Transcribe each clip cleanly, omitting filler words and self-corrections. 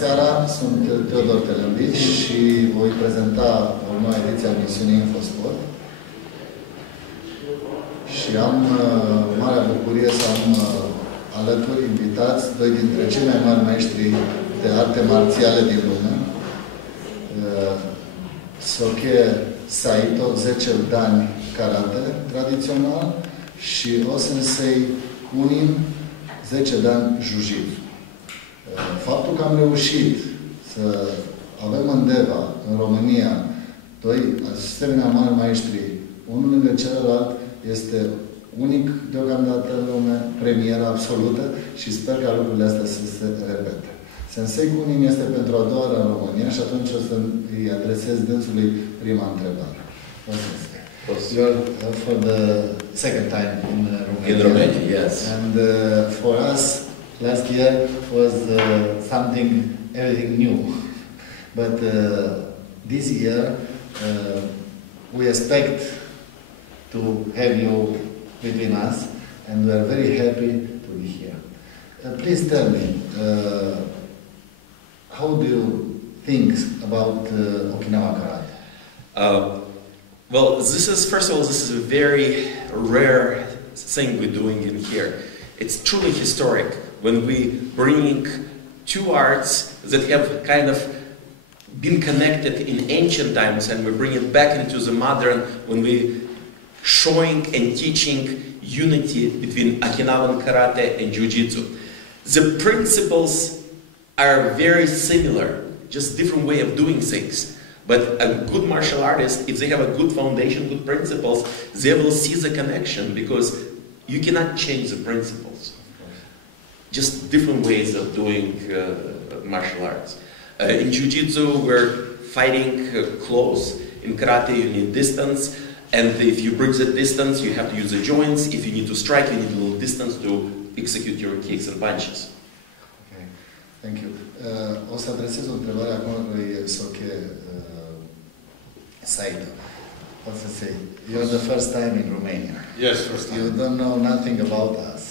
seara, sunt Teodor Telembici și voi prezenta o nouă ediție a misiunii Infosport. Și am marea bucurie să am alături invitați doi dintre cei mai mari maestri de arte marțiale din lume. Soke Del Saito, 10 ani karate tradițional, și O-Sensei Kunin, 10 ani jiu-jitsu. Faptul că am reușit să avem în Deva, în România, doi asemenea mari maestri, unul lângă celălalt, este unic deocamdată în lume, premieră absolută, și sper ca lucrurile astea să se repete. Sensei Kunin este pentru a doua oară în România și atunci o să îi adresez dânsului prima întrebare. You're for the second time in Romania. In Romania, yes. And for us, last year was everything new. But this year, we expect to have you between us, and we are very happy to be here. Please tell me, how do you think about Okinawa Karate? Well, first of all, this is a very rare thing we're doing in here. It's truly historic when we bring two arts that have kind of been connected in ancient times, and we bring it back into the modern when we showing and teaching unity between Okinawan karate and jiu-jitsu. The principles are very similar, just different way of doing things. But a good martial artist, if they have a good foundation, good principles, they will see the connection, because you cannot change the principles. Just different ways of doing martial arts. In jiu-jitsu, we're fighting close. In karate, you need distance. And if you bring the distance, you have to use the joints. If you need to strike, you need a little distance to execute your kicks and punches. Okay, thank you. O să adresez o întrebare acum lui Soke Saito. What's to say? You're the first time in Romania. Yes, first time. You don't know nothing about us.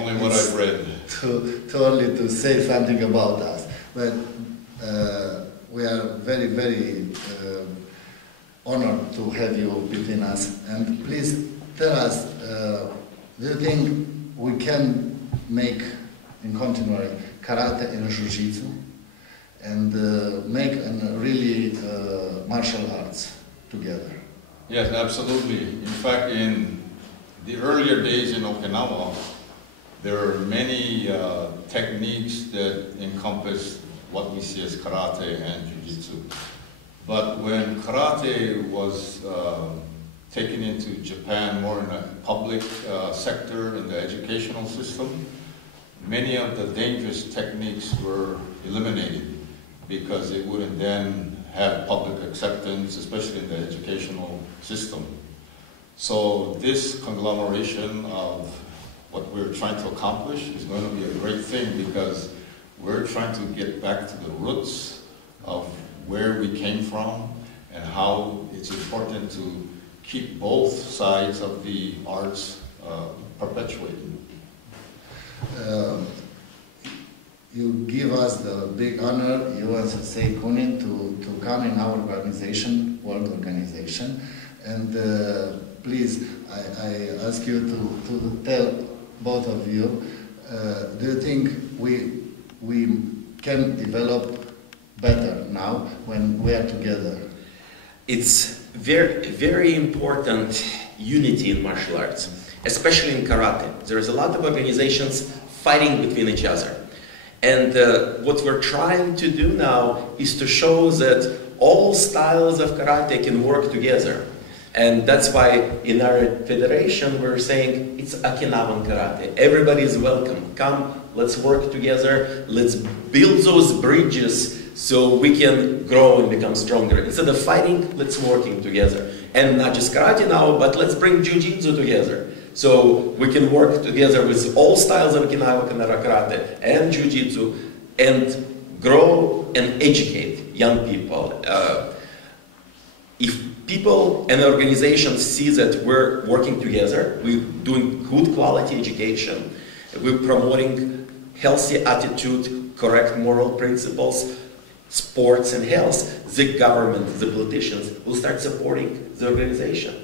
Only what I've read. Too early to say something about us. But we are very, very honored to have you between us. And please tell us, do you think we can make in continuity karate and jiu-jitsu and make really martial arts together? Yes, absolutely. In fact, in the earlier days in Okinawa, there are many techniques that encompass what we see as karate and jiu-jitsu. But when karate was taken into Japan more in a public sector in the educational system, many of the dangerous techniques were eliminated because it wouldn't then have public acceptance, especially in the educational system. So this conglomeration of what we're trying to accomplish is going to be a great thing, because we're trying to get back to the roots of where we came from and how it's important to keep both sides of the arts perpetuating. You give us the big honor, you and Sensei Kunin, to come in our organization, world organization, and please, I ask you to tell both of you, do you think we can develop better now when we are together? It's very, very important unity in martial arts, especially in karate. There's a lot of organizations fighting between each other. And what we're trying to do now is to show that all styles of karate can work together. And that's why in our federation we're saying it's Okinawan karate. Everybody is welcome. Come, let's work together. Let's build those bridges so we can grow and become stronger. Instead of fighting, let's working together. And not just karate now, but let's bring jiu-jitsu together. So we can work together with all styles of Okinawan karate and jiu-jitsu and grow and educate young people. If people and organizations see that we're working together, we're doing good quality education, we're promoting healthy attitude, correct moral principles, sports and health, the government, the politicians will start supporting the organization.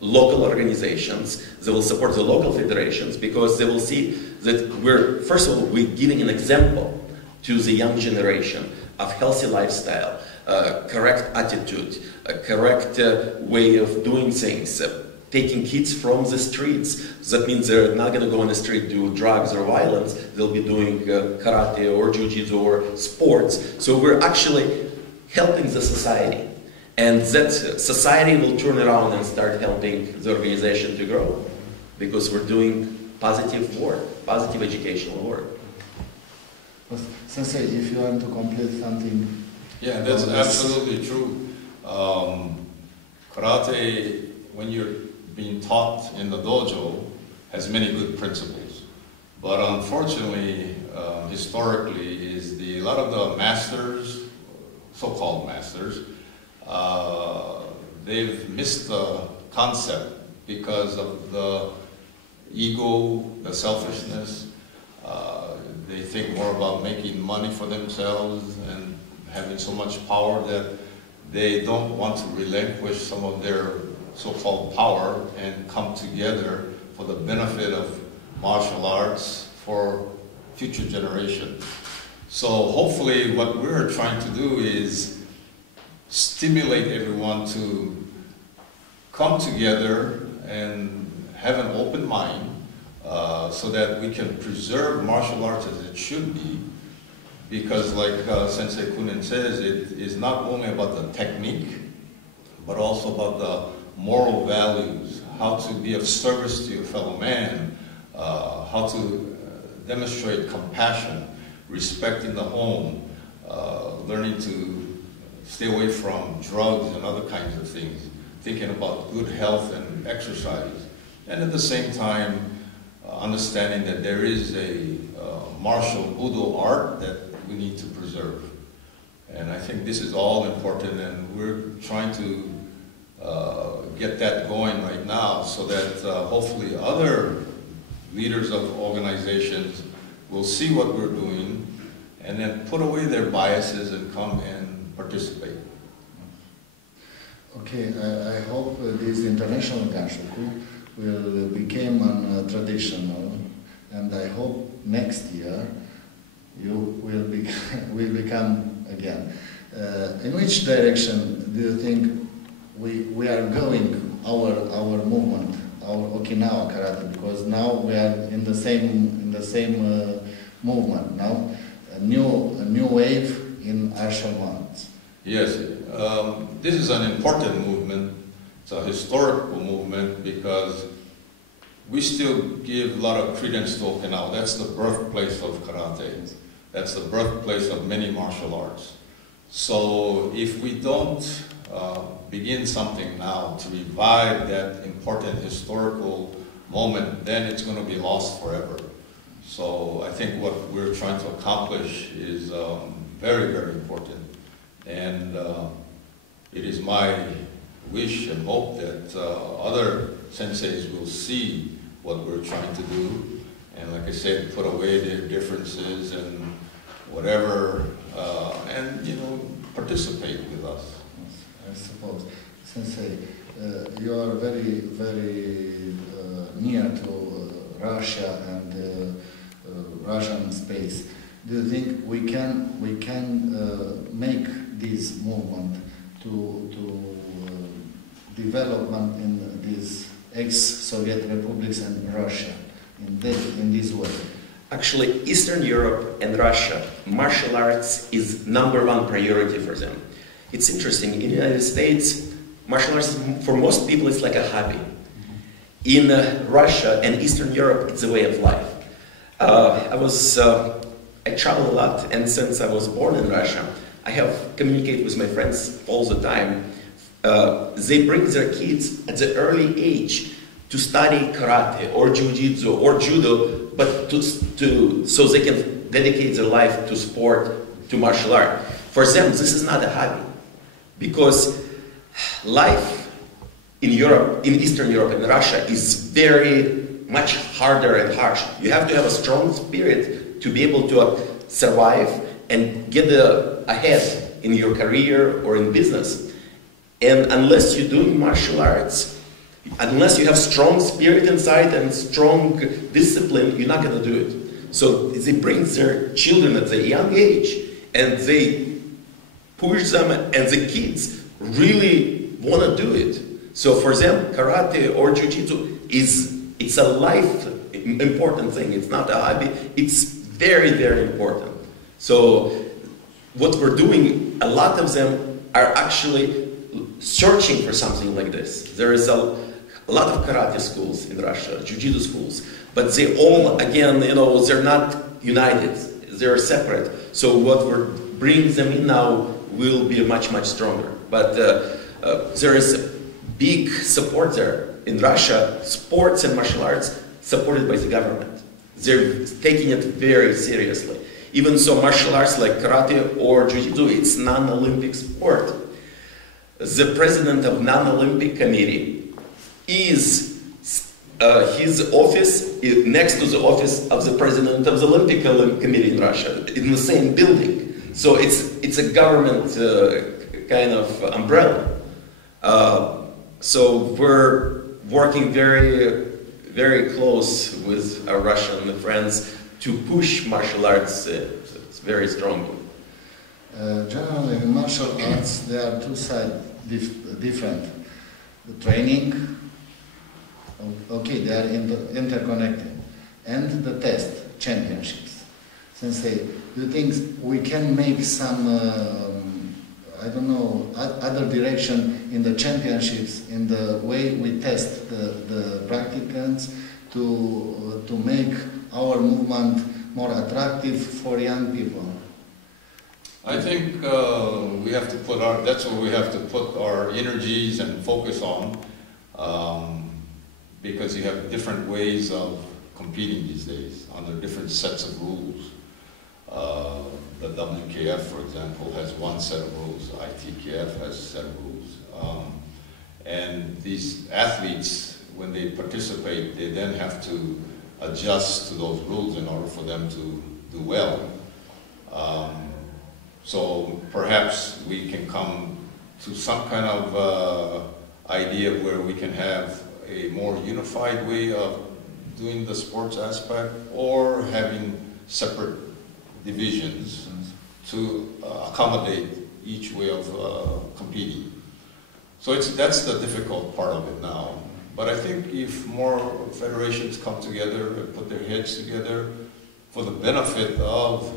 Local organizations, they will support the local federations because they will see that we're, first of all, we're giving an example to the young generation of healthy lifestyle, correct attitude, a correct way of doing things, taking kids from the streets. That means they're not going to go on the street do drugs or violence. They'll be doing karate or jiu-jitsu or sports. So we're actually helping the society. And that society will turn around and start helping the organization to grow because we're doing positive work, positive educational work. Sensei, if you want to complete something. Yeah, that's absolutely true. Karate, when you're being taught in the dojo, has many good principles. But unfortunately, historically, a lot of the masters, so-called masters, they've missed the concept because of the ego, the selfishness. They think more about making money for themselves and having so much power that they don't want to relinquish some of their so-called power and come together for the benefit of martial arts for future generations. So hopefully what we're trying to do is stimulate everyone to come together and have an open mind so that we can preserve martial arts as it should be. Because like Sensei Kunin says, it is not only about the technique, but also about the moral values, how to be of service to your fellow man, how to demonstrate compassion, respect in the home, learning to stay away from drugs and other kinds of things, thinking about good health and exercise, and at the same time understanding that there is a martial Budo art that we need to preserve. And I think this is all important, and we're trying to get that going right now so that hopefully other leaders of organizations will see what we're doing and then put away their biases and come and participate. Okay, I hope this international Ganshoku will become traditional, and I hope next year you will become again. In which direction do you think we are going, our movement, our Okinawa karate? Because now we are in the same movement now, a new wave in martial arts. Yes, this is an important movement. It's a historical movement because we still give a lot of credence to Okinawa. That's the birthplace of karate. That's the birthplace of many martial arts. So if we don't begin something now to revive that important historical moment, then it's going to be lost forever. So I think what we're trying to accomplish is very, very important. And it is my wish and hope that other senseis will see what we're trying to do, and like I said, put away their differences and whatever, and participate with us. I suppose. Sensei, you are very, very near to Russia and Russian space. Do you think we can make this movement to development in these ex-Soviet republics and Russia in this way? Actually, Eastern Europe and Russia, martial arts is #1 priority for them. It's interesting, in the United States, martial arts, for most people, it's like a hobby. In Russia and Eastern Europe, it's a way of life. I travel a lot, and since I was born in Russia, I have communicated with my friends all the time. They bring their kids at the early age to study karate or jiu-jitsu or judo, but so they can dedicate their life to sport, to martial art. For them, this is not a hobby, because life in Europe, in Eastern Europe and Russia, is very much harder and harsh. You have to have a strong spirit to be able to survive and get ahead in your career or in business. And unless you're doing martial arts, unless you have strong spirit inside and strong discipline, you're not going to do it. So they bring their children at a young age and they push them, and the kids really want to do it. So for them, karate or jiu-jitsu it's a life important thing. It's not a hobby. It's very, very important. So what we're doing, a lot of them are actually searching for something like this. There is a lot of karate schools in Russia, jiu-jitsu schools, but they all, again, they're not united. They're separate. So what we're bringing them in now will be much, much stronger. But there is a big support there. In Russia, sports and martial arts supported by the government. They're taking it very seriously. Even so, martial arts like karate or jiu-jitsu, it's non-Olympic sport. The president of non-Olympic committee is his office is next to the office of the president of the Olympic committee in Russia, in the same building. So it's a government kind of umbrella. So we're working very, very close with our Russian friends to push martial arts very strongly. Generally, in martial arts, there are two sides different. The training, okay, they are interconnected, and the test, championships. Sensei, do you think we can make some, I don't know, other direction in the championships, in the way we test the practicants to make our movement more attractive for young people? I think we have to put that's what we have to put our energies and focus on, because you have different ways of competing these days under different sets of rules. The WKF, for example, has one set of rules. ITKF has a set of rules. And these athletes, when they participate, they then have to adjust to those rules in order for them to do well. So perhaps we can come to some kind of idea where we can have a more unified way of doing the sports aspect, or having separate divisions to accommodate each way of competing. So that's the difficult part of it now. But I think if more federations come together and put their heads together for the benefit of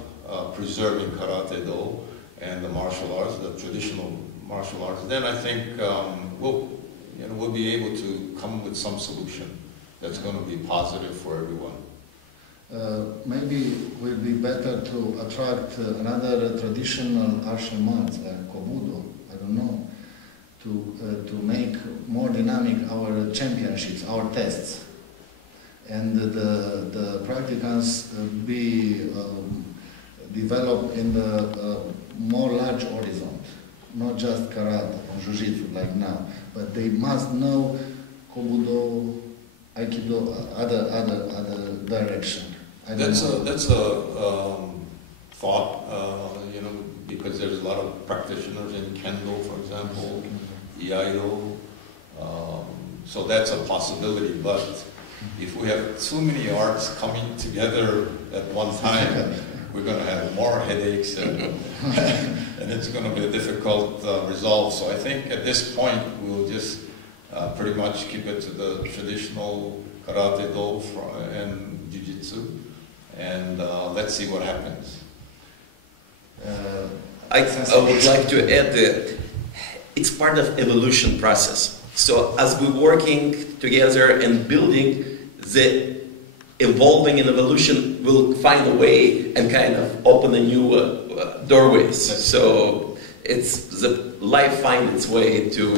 preserving Karate-Do and the martial arts, the traditional martial arts, then I think we'll be able to come with some solution that's going to be positive for everyone. Maybe it will be better to attract another traditional martial arts like Kobudo, I don't know, to make more dynamic our championships, our tests, and the practicants be developed in the more large horizon, not just karate and jiu-jitsu like now, but they must know Kobudo, Aikido, other direction. That's a thought, because there's a lot of practitioners in Kendo, for example, Iaido, so that's a possibility. But if we have too many arts coming together at one time, we're going to have more headaches, and it's going to be a difficult resolve. So I think at this point we'll just pretty much keep it to the traditional Karate-Do and Jiu-Jitsu, and let's see what happens. I would like to add that it's part of evolution process. So as we're working together and building, the evolving and evolution will find a way and kind of open a new doorways. So it's the life finds its way to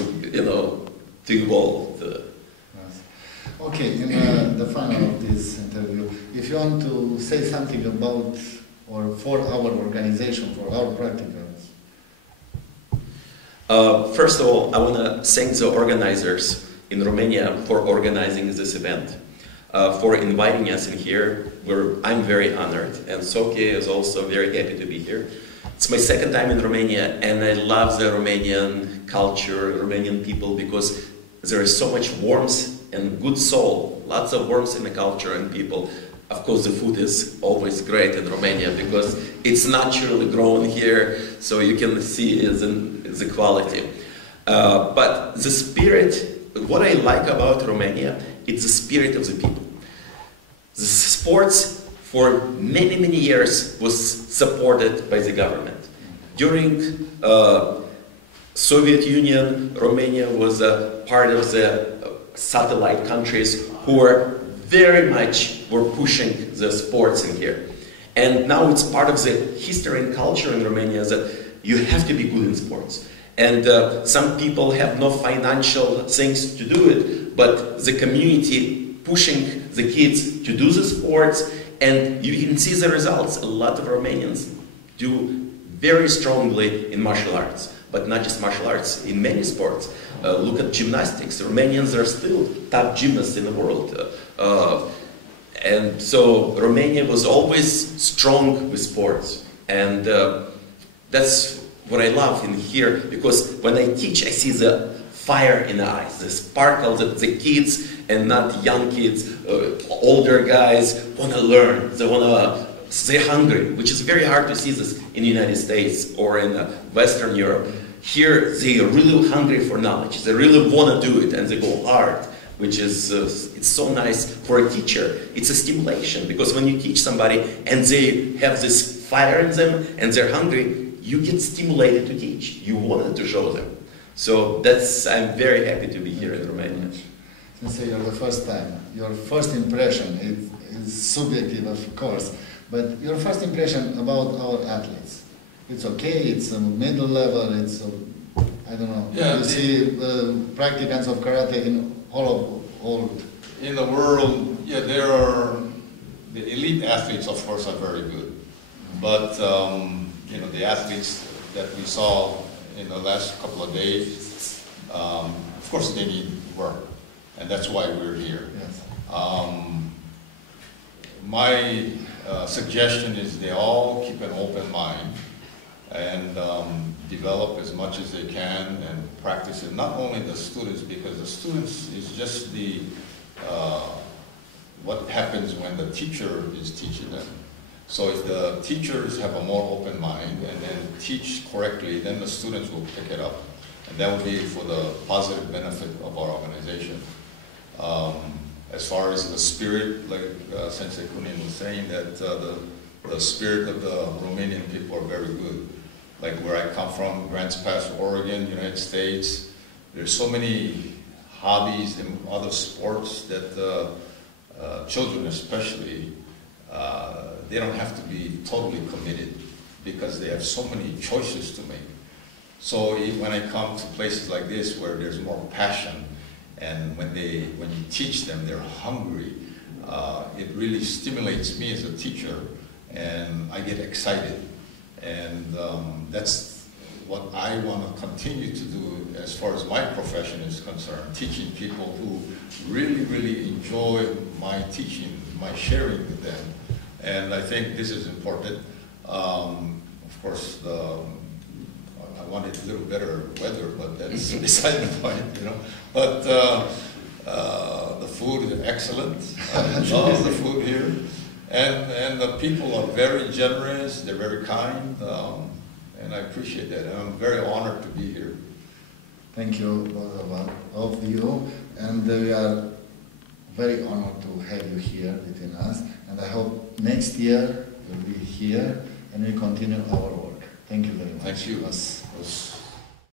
to evolve. Okay, in the final of this interview, if you want to say something about or for our organization, for our practicants. First of all, I want to thank the organizers in Romania for organizing this event. for inviting us in here. I'm very honored, and Soke is also very happy to be here. It's my second time in Romania, and I love the Romanian culture, Romanian people, because there is so much warmth and good soul, lots of warmth in the culture and people. Of course, the food is always great in Romania because it's naturally grown here, so you can see the quality. But the spirit, what I like about Romania, it's the spirit of the people. The sports for many, many years was supported by the government. During Soviet Union, Romania was a part of the satellite countries who were very much pushing the sports in here. And now it's part of the history and culture in Romania that you have to be good in sports. And some people have no financial things to do it, but the community pushing the kids to do the sports, and you can see the results. A lot of Romanians do very strongly in martial arts, but not just martial arts, in many sports. Look at gymnastics. Romanians are still top gymnasts in the world. And so Romania was always strong with sports. And that's what I love in here, because when I teach, I see the fire in the eyes, the sparkle that the kids, and not young kids, older guys, want to learn. They're hungry, which is very hard to see this in the United States or in Western Europe. Here, they are really hungry for knowledge. They really want to do it, and they go hard, which is, it's so nice for a teacher. It's a stimulation, because when you teach somebody and they have this fire in them and they're hungry, you get stimulated to teach. You wanted to show them. So I'm very happy to be here in Romania. Sensei, you're the first time. Your first impression is subjective, of course, but your first impression about our athletes. It's okay, it's a middle level, it's, I don't know. Yeah, you see practicants of karate in all in the world, yeah, there are, the elite athletes, of course, are very good. But, you know, the athletes that we saw in the last couple of days, of course, they need work. And that's why we're here. Yes. My suggestion is they all keep an open mind and develop as much as they can and practice it. Not only the students, because the students is just the what happens when the teacher is teaching them. So if the teachers have a more open mind and then teach correctly, then the students will pick it up. And that will be for the positive benefit of our organization. As far as the spirit, like Sensei Kunin was saying, that the spirit of the Romanian people are very good. Like where I come from, Grants Pass, Oregon, United States, there's so many hobbies and other sports that children especially, they don't have to be totally committed because they have so many choices to make. So when I come to places like this where there's more passion, and when you teach them, they're hungry, it really stimulates me as a teacher, and I get excited. And that's what I want to continue to do as far as my profession is concerned, teaching people who really, really enjoy my teaching, my sharing with them. And I think this is important. Of course, I wanted a little better weather, but that's beside the point, you know. But the food is excellent. I love the food here. And the people are very generous, they're very kind, and I appreciate that. And I'm very honored to be here. Thank you, both of you. And we are very honored to have you here within us. And I hope next year you'll be here and we continue our work. Thank you very much. Thank you.